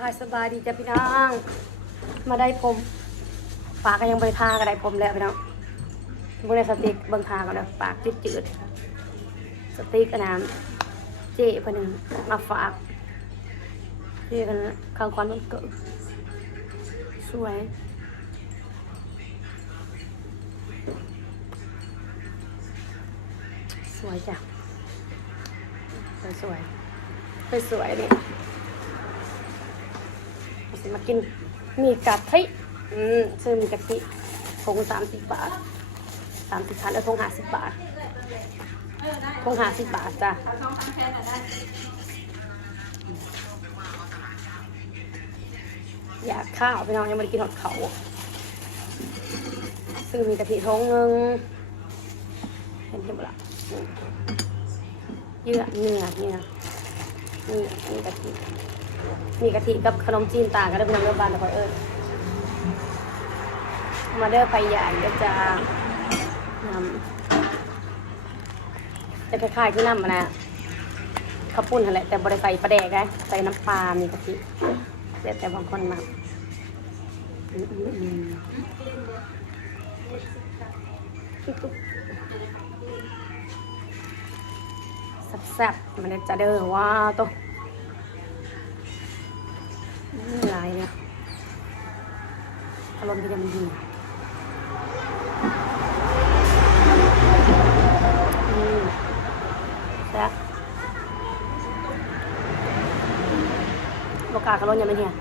ทายสบายดีจ้ะพี่น้อง มาได้ผมปากก็ยังบริทาก็ได้ผมแล้วพี่น้องบุได้สติกเบิ่งทาก็แล้วปากจืดจืดสติกอันนั้นเจ๊คนหนึ่งมาฝากเจ๊กันข้างควันมันเกิดสวยสวยจ้ะสวยสวยสวยสวยๆนี่ สิมากินมีกะทิอืมซื้อมีกะทิทงสามสิบบาทสามสิบบาทแล้วทงห้าสิบบาททงห้าสิบบาทจ้ะอยากข้าวพี่น้องยังไม่ได้กินหอดเขาซื้อมีกะทิทงหนึ่งเห็นไหมล่ะเยื่อเนื้อเนื้อ นี่มีกะทิมีกะทิกับขนมจีนต่างกันได้เป็นน้ำเลือดบานแต่พอเอิญมาเด้อไฟใหญ่ก็จะนำจะคล้ายๆที่น้ำมันะข้าวปุ้นนั่นแหละแต่บริใส่ปลาแดกไงใส่น้ำปลามีกะทิแต่แต่บางคนมาอืมอือ แซ่บๆมันจะเด้อว้าวตัวนี่ลายเนี่ยอารมณ์ที่มันดีแซ่บโลกาคารอนยังไม่เนี่ย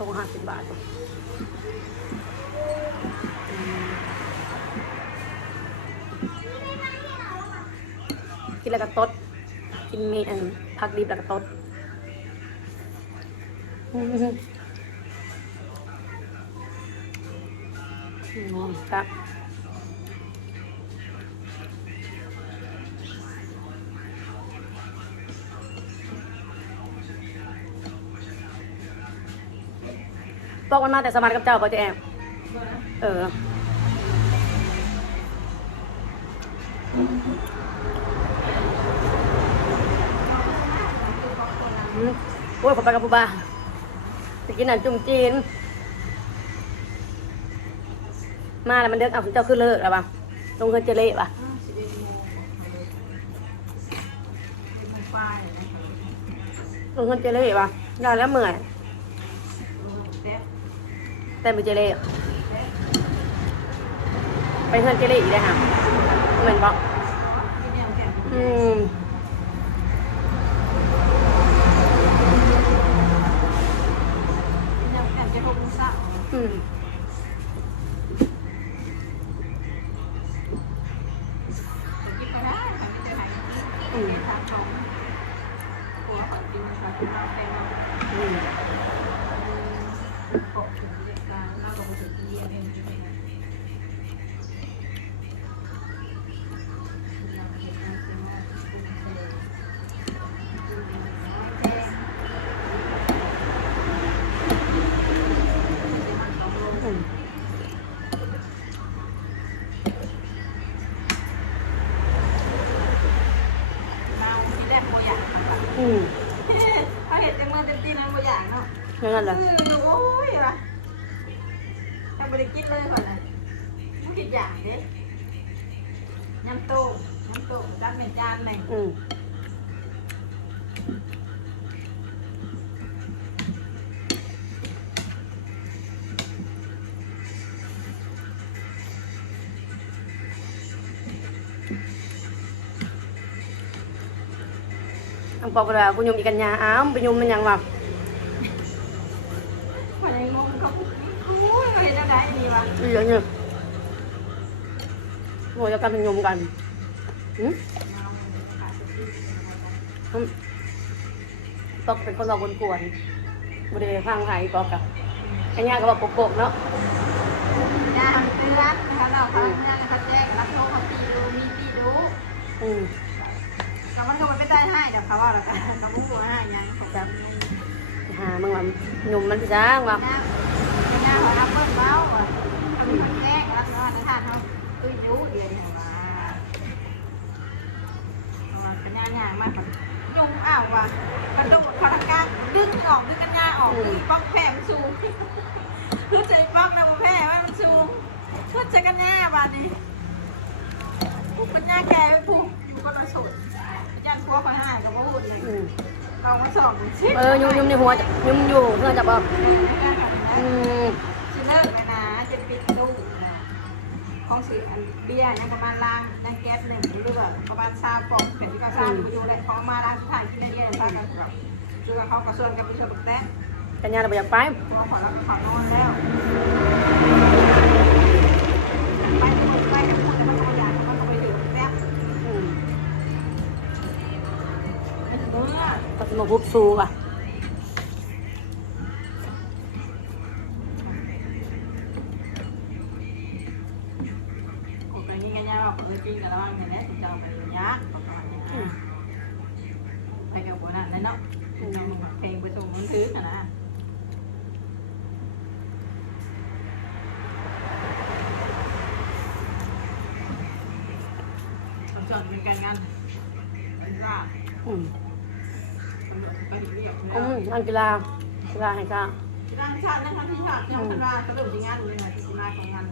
ตรงห้าสิบบาทกินแล้วก็ตดกินเมอันผักดิบแล้วก็ตดอืมอืมครับ บอกมันมาแต่สมาร์ทกับเจ้าป่ะเจ๊แอมเออโอ้ยผมไปกับผู้บ้าไปกินอันจุ่มจีน มาแล้วมันเดินเอาเจ้าขึ้นเลิกแล้วป่ะลงเงินเจเล่ป่ะลงเงินเจเล่ป่ะได้แล้วเมื่อย แต่ไม่เจเล่ไปเงินเจเล่อีกเลยค่ะเหมือนบอกอืมอืม อืมเขาเห็นจังเลยเต็มที่นั้นบ่อย่างเนาะนั่นแหละคือดูโอ้ยวะถ้าบริกิดเลยก่อนนะผู้คิดอย่างเด้น้ำโต้น้ำโต้ด้านเป็นจานหนึ่งอืม อังปอกกระดาษกูยมอีกันยาอ้ามไปยมมันยังวะพอในงงเขาพูดโอ้ยเขาเห็นจังไดดีวะอีอย่างเงี้ยโอ้ยจะกันเป็นยมกันอืมอืมปอกเป็นคนเรากวนๆบริเวณข้างไทยปอกกับไอ้ย่าก็บอกโกกๆเนาะยาเตือนนะคะเราเขาเนี่ยนะคะแจ้ง แล้มึหัวห้างขอบหนุ่มมันจ้างว่าหน้าเขารับเพิ่เบาะทำคนแรกรับนอนนะทานเขาตุ้ยยูเดียนเหเป็นหน้าหน้มากยุงอ้าวว่ะกระโดดพลังกาดึงออกดึงกันหน้าออกคือป๊อกแผลมสูงคือใจป้องนะป๊อกแผลว่ามันสูเคือใจกันหน้านนี้ปุ๊บเป็นหน้าแกไปปุ๊บอยู่กันมาสุด ยันครัวคอยห่างกับพูดเลยอืมลองมาสอบชิเออยุ่มยุ่มในหัวจะยุ่มอยู่เพื่อนจะบอกอืมชิเลิกนะนะจะปิดตู้นะของสื่ออันเบี้ยยังประมาณล้างยังแก๊สหนึ่งหรือว่าประมาณซาฟองเผ็ดที่ก็ซาอยู่อยู่เลยของมาล้างสุดท้ายที่ได้เยี่ยมซากันแบบคือเขากระส่วนกับผู้ชมแต๊ะกัญญาเราไปอยากไปตัวขอรับขอนอนแล้ว ษ์ประมาณนี้อืมไปกับหัวหน้าแล้วเนาะเพลงไปส่งมันซื้อนะทำจอดเป็นการงานเป็นว่าอืม ตำรวจไปเรียก อืมอันกีฬากีฬาให้กล้ากีฬาชาตินั่นทำที่ชาติยังทันว่าเขาเริ่มจริงานเลยนะจิตนาของงาน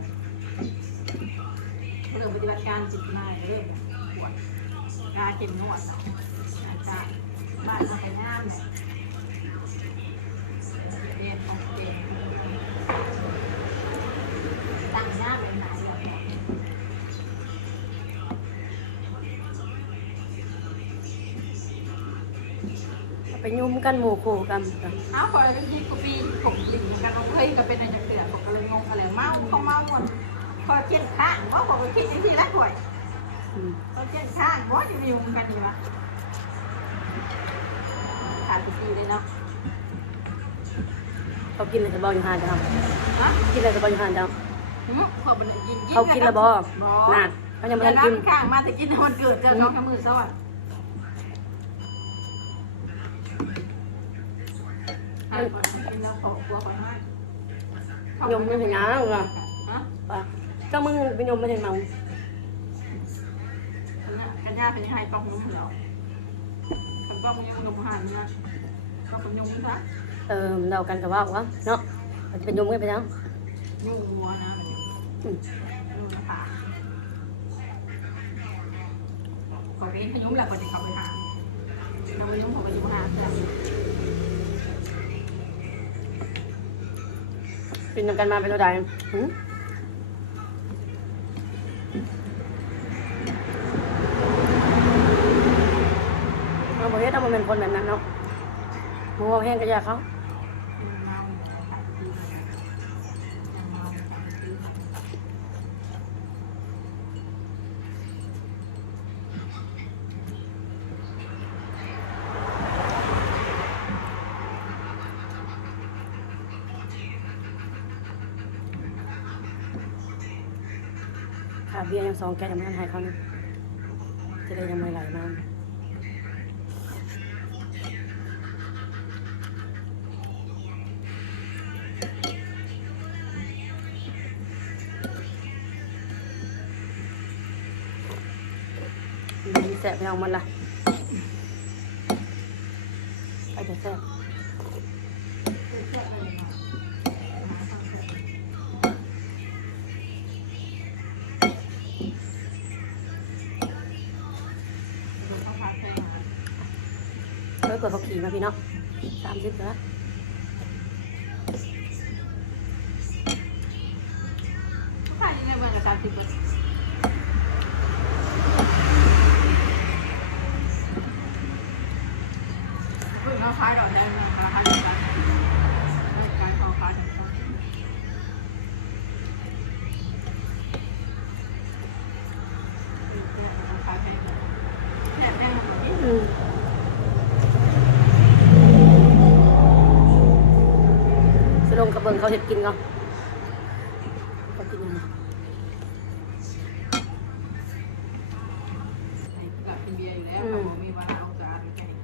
เขาเริ่มปฏิบัติการจิตนายเริ่มปวดกาเข็มนวดอาจารย์บ้านมาไปงานเนี่ยเรียนของเก่งหน้าไปไหนเนี่ย ไป ยุ่มกันหมู่คู่กันอ้าวพอเราที่กูปีผมหลิงกันเราเคยก็เป็นอะไรจะเกลือผมก็เลยงงอะไรเมาเขาเมาหมดพอเจ็ดข้างว่าผมไปคิดในที่แรกห่วยอืมพอเจ็ดข้างว่าจะมีมุมกันอยู่วะขาดไปทีเลยเนาะเขากินอะไรจะบอกอยู่ห่างจังฮะกินอะไรจะบอกอยู่ห่างจังหืมพอเป็นยิงเขากินและบ่น่ะเขายังไม่ทันกินข้างมาแต่กินวันเกิดเจอน้องขมือซอด กินแล้วขอกลัวขอให้ยมไม่เห็นน้ำเหรอฮะป่ะเจ้ามึงเป็นยมไม่เห็นเมากันยาเป็นยังไงต้องนุ่มแล้วคันต้องยุ่งนุ่มหันนะก็เป็นยุ่งซะเออเรากันกับว่าวะเนาะมันจะเป็นยมกันไปแล้วยุ่งงัวนะอืมยุ่งผาขอเองขยุ่มแหละก่อนจะเข้าไปหาเราไปยุ่งขอไปยุ่งหา กินนำกันมาเป็นตัวใดหืมเราบอกให้ต้องมาเป็นคนแบบนั้นเนาะมึงเอาแห้งกระยาเขา เมาเมา ขาเบียร์ยังสองแกยังไม่ทันหายเขาเนี่ยจะได้ยังไม่ไหลมามีแสบยังมันละไปจะแสบ เฮ้ยเปิดเขาขี่มาพี่เนาะสามสิบแล้วขายยังไงเมื่อกับสามสิบเปอร์เซ็นต์เพิ่งเอาขายดอกแดงมาราคาเดียวกันขายของขายถึงต้องขายแพงแหนบแดงมันนี้อืมสลงกระเบิงเขาเห็ดกินก่นเขากินยังไงกับกินเบียร์อยู่แล้วผมมีวันเอาจานแข่ง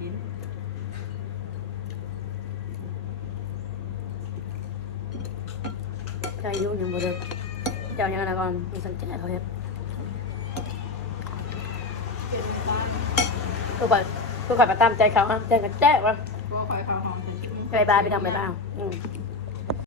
กินใจยุ่งยังบ่เด้อเจ้ายังไงก่อนมีสังเกตเขาเห็ดเป็นบ้านตัวไปคือข่